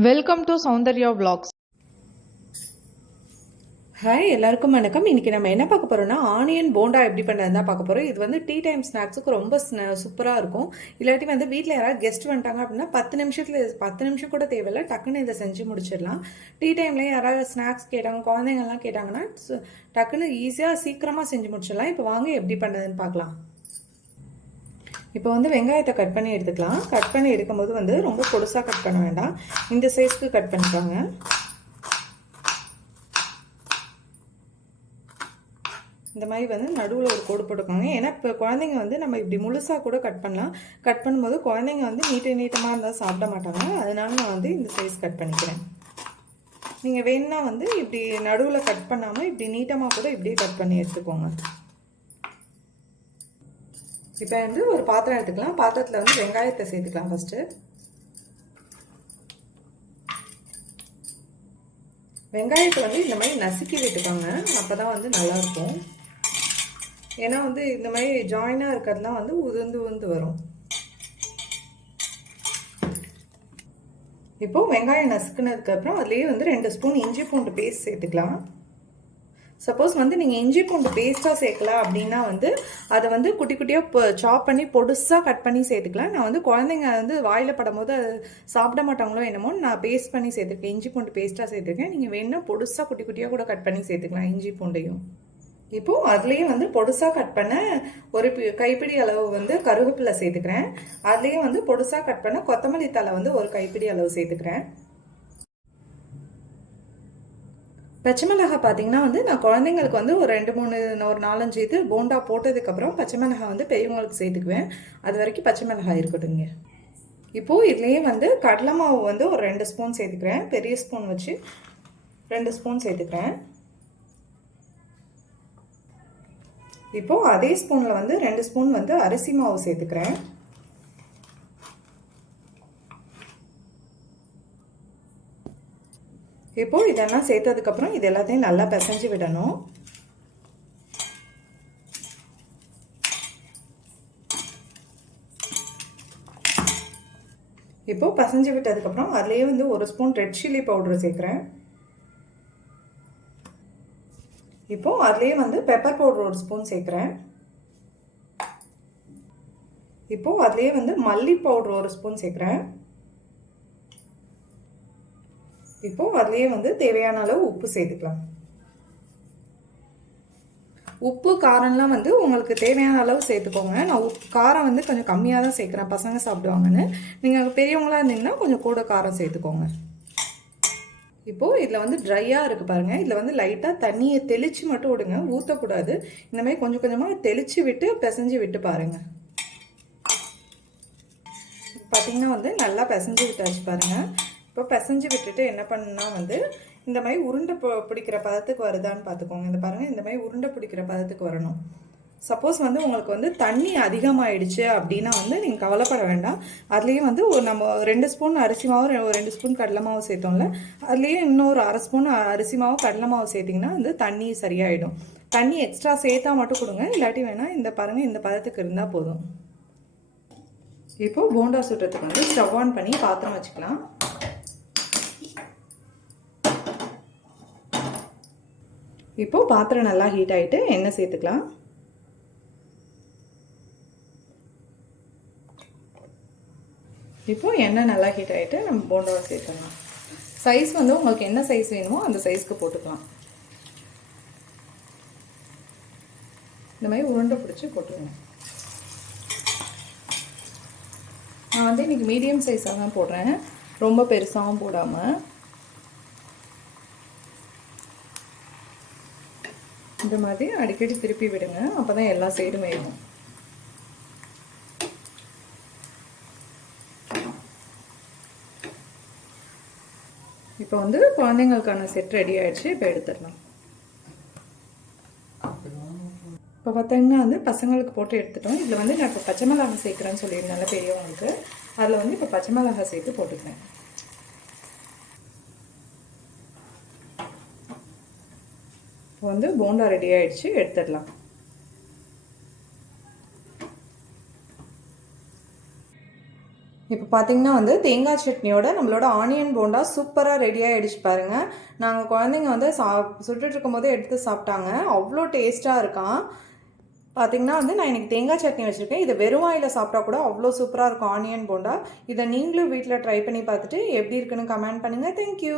Welcome to Soundarya vlogs. Hi எல்லாருக்கும் வணக்கம். இன்னைக்கு நம்ம என்ன பார்க்க போறோம்னா ஆனியன் போண்டா எப்படி பண்ணுறது தான் பார்க்க போறோம். இது வந்து டீ டைம் ஸ்நாக்ஸுக்கு ரொம்ப சூப்பராக இருக்கும். இல்லாட்டி வந்து வீட்டில் யாராவது கெஸ்ட் வந்துட்டாங்க அப்படின்னா 10 நிமிஷம் கூட தேவையில்லை, டக்குன்னு இதை செஞ்சு முடிச்சிடலாம். டீ டைம்ல யாராவது ஸ்நாக்ஸ் கேட்டாங்க, குழந்தைங்கள்லாம் கேட்டாங்கன்னா டக்குன்னு ஈஸியாக சீக்கிரமாக செஞ்சு முடிச்சிடலாம். இப்போ வாங்க எப்படி பண்ணுறதுன்னு பார்க்கலாம். இப்போ வந்து வெங்காயத்தை கட் பண்ணி எடுத்துக்கலாம். கட் பண்ணி எடுக்கும்போது வந்து ரொம்ப பொடுசாக கட் பண்ண வேண்டாம், இந்த சைஸ்க்கு கட் பண்ணிக்கோங்க. இந்த மாதிரி வந்து நடுவில் ஒரு கோடு போட்டுக்கோங்க. ஏன்னா இப்போ குழந்தைங்க வந்து நம்ம இப்படி முழுசாக கூட கட் பண்ணலாம். கட் பண்ணும்போது குழந்தைங்க வந்து நீட்டமாக இருந்தால் சாப்பிட மாட்டாங்க. அதனால நான் வந்து இந்த சைஸ் கட் பண்ணிக்கிறேன். நீங்கள் வேணுன்னா வந்து இப்படி நடுவில் கட் பண்ணாமல் இப்படி நீட்டமாக கூட இப்படியே கட் பண்ணி எடுத்துக்கோங்க. இப்போ வந்து ஒரு பாத்திரம் எடுத்துக்கலாம். பாத்திரத்தில் வந்து வெங்காயத்தை சேர்த்துக்கலாம். ஃபஸ்ட்டு வெங்காயத்தை வந்து இந்த மாதிரி நசுக்கி விட்டுக்கோங்க, அப்போ தான் வந்து நல்லாயிருக்கும். ஏன்னா வந்து இந்த மாதிரி ஜாயினாக இருக்கிறதுலாம் வந்து உதிர்ந்து வரும். இப்போது வெங்காயம் நசுக்குனதுக்கப்புறம் அதுலேயே வந்து 2 ஸ்பூன் இஞ்சி பூண்டு பேஸ்ட் சேர்த்துக்கலாம். சப்போஸ் வந்து நீங்கள் இஞ்சி பூண்டு பேஸ்ட்டாக சேர்க்கலாம் அப்படின்னா வந்து அதை வந்து குட்டி குட்டியாக சாப் பண்ணி பொடுசாக கட் பண்ணி சேர்த்துக்கலாம். நான் வந்து குழந்தைங்க வந்து வாயில் படும் போது அது சாப்பிட மாட்டாங்களோ என்னமோ நான் பேஸ்ட் பண்ணி சேர்த்துருக்கேன், இஞ்சி பூண்டு பேஸ்ட்டாக சேர்த்துருக்கேன். நீங்கள் வேணுன்னா பொடுசாக குட்டி குட்டியாக கூட கட் பண்ணி சேர்த்துக்கலாம் இஞ்சி பூண்டையும். இப்போது அதுலேயும் வந்து பொடுசாக கட் பண்ண ஒரு கைப்பிடி அளவு வந்து கருவேப்பிலை சேர்த்துக்கிறேன். அதுலேயும் வந்து பொடுசாக கட் பண்ண கொத்தமல்லி தழை வந்து ஒரு கைப்பிடி அளவு சேர்த்துக்கிறேன். பச்சை மிளகாய் பார்த்தீங்கன்னா வந்து நான் குழந்தைங்களுக்கு வந்து ஒரு 4-5 இது போண்டா போட்டதுக்கப்புறம் பச்சை மிளகாய் வந்து பெரியவங்களுக்கு சேர்த்துக்குவேன். அது வரைக்கும் பச்சை மிளகாய் இருக்கட்டுங்க. இப்போது இதுலேயே வந்து கடலை மாவு வந்து ஒரு 2 ஸ்பூன் சேர்த்துக்கிறேன். பெரிய ஸ்பூன் வச்சு 2 ஸ்பூன் சேர்த்துக்கிறேன். இப்போது அதே ஸ்பூனில் வந்து 2 ஸ்பூன் வந்து அரிசி மாவு சேர்த்துக்கிறேன். இப்போது இதெல்லாம் சேர்த்ததுக்கப்புறம் இது எல்லாத்தையும் நல்லா பிசைஞ்சு விடணும். இப்போது பிசைஞ்சு விட்டதுக்கப்புறம் அதுலேயே வந்து 1 ஸ்பூன் ரெட் சில்லி பவுடர் சேர்க்குறேன். இப்போது அதுலேயே வந்து பெப்பர் பவுடர் 1 ஸ்பூன் சேர்க்குறேன். இப்போது அதுலேயே வந்து மல்லி பவுடர் 1 ஸ்பூன் சேர்க்குறேன். இப்போது அதுலேயே வந்து தேவையான அளவு உப்பு சேர்த்துக்கலாம். உப்பு காரம்லாம் வந்து உங்களுக்கு தேவையான அளவு சேர்த்துக்கோங்க. நான் காரம் வந்து கொஞ்சம் கம்மியாக தான் சேர்க்குறேன், பசங்க சாப்பிடுவாங்கன்னு. நீங்கள் பெரியவங்களாக இருந்தீங்கன்னா கொஞ்சம் கூட காரம் சேர்த்துக்கோங்க. இப்போது இதில் வந்து ட்ரையாக இருக்குது பாருங்கள். இதில் வந்து லைட்டாக தண்ணியை தெளித்து மட்டும் விடுங்க, ஊற்றக்கூடாது. இந்த மாதிரி கொஞ்சம் கொஞ்சமாக தெளித்து விட்டு பிசைஞ்சு விட்டு பாருங்கள். பார்த்திங்கன்னா வந்து நல்லா பிசைஞ்சு விட்டாச்சு பாருங்கள். இப்போ பிசைஞ்சு விட்டுட்டு என்ன பண்ணுன்னா வந்து இந்த மாதிரி உருண்டை பிடிக்கிற பதத்துக்கு வருதான்னு பார்த்துக்கோங்க. இந்த பாருங்கள், இந்த மாதிரி உருண்டை பிடிக்கிற பதத்துக்கு வரணும். சப்போஸ் வந்து உங்களுக்கு வந்து தண்ணி அதிகமாகிடுச்சு அப்படின்னா வந்து நீங்கள் கவலைப்பட வேண்டாம். அதுலேயே வந்து நம்ம 2 ஸ்பூன் அரிசி மாவு 2 ஸ்பூன் கடலை மாவு சேர்த்தோம்ல, அதுலேயே இன்னொரு 1/2 ஸ்பூன் அரிசி மாவு கடலை மாவு சேர்த்திங்கன்னா வந்து தண்ணி சரியாயிடும். தண்ணி எக்ஸ்ட்ரா சேர்த்தா மட்டும் கொடுங்க, இல்லாட்டி வேணால் இந்த பாருங்கள் இந்த பதத்துக்கு இருந்தால் போதும். இப்போது போண்டா சுட்டுறதுக்கு வந்து ஸ்டவ் ஆன் பண்ணி பாத்திரம் வச்சுக்கலாம். இப்போது பாத்திரம் நல்லா ஹீட் ஆகிட்டு எண்ணெய் சேர்த்துக்கலாம். இப்போது எண்ணெய் நல்லா ஹீட் ஆகிட்டு நம்ம போண்டாவை சேர்த்துக்கலாம். சைஸ் வந்து உங்களுக்கு என்ன சைஸ் வேணுமோ அந்த சைஸ்க்கு போட்டுக்கலாம். இந்த மாதிரி உருண்டை பிடிச்சி போட்டுருங்க. நான் வந்து இன்றைக்கி மீடியம் சைஸாக தான் போடுறேன், ரொம்ப பெருசாகவும் போடாமல். இந்த மாதிரி அடிக்கடி திருப்பி விடுங்க, அப்போ தான் எல்லா சைடும் வேகும். இப்போ வந்து குழந்தைங்களுக்கான செட் ரெடி ஆகிடுச்சு. இப்போ எடுத்துடலாம். இப்போ பார்த்தீங்கன்னா வந்து பசங்களுக்கு போட்டு எடுத்துட்டோம். இதில் வந்து நான் இப்போ பச்சை மிளகாய் சேர்க்குறேன்னு சொல்லியிருந்தால பெரியவங்களுக்கு, அதில் வந்து இப்போ பச்சை மிளகாய் சேர்த்து போட்டுக்கிறேன். இப்போ வந்து போண்டா ரெடி ஆகிடுச்சு, எடுத்துடலாம். இப்போ பார்த்தீங்கன்னா வந்து தேங்காய் சட்னியோட நம்மளோட ஆனியன் போண்டா சூப்பராக ரெடியாக ஆகிடுச்சு பாருங்கள். நாங்கள் குழந்தைங்க வந்து சுட்டுட்டு இருக்கும் போதே எடுத்து சாப்பிட்டாங்க. அவ்வளோ டேஸ்ட்டாக இருக்கான். பார்த்தீங்கன்னா வந்து நான் இன்னைக்கு தேங்காய் சட்னி வச்சுருக்கேன். இதை வெறும் வாயில் சாப்பிட்டா கூட அவ்வளோ சூப்பராக இருக்கும் ஆனியன் போண்டா. இதை நீங்களும் வீட்டில் ட்ரை பண்ணி பார்த்துட்டு எப்படி இருக்குன்னு கமெண்ட் பண்ணுங்கள். தேங்க்யூ.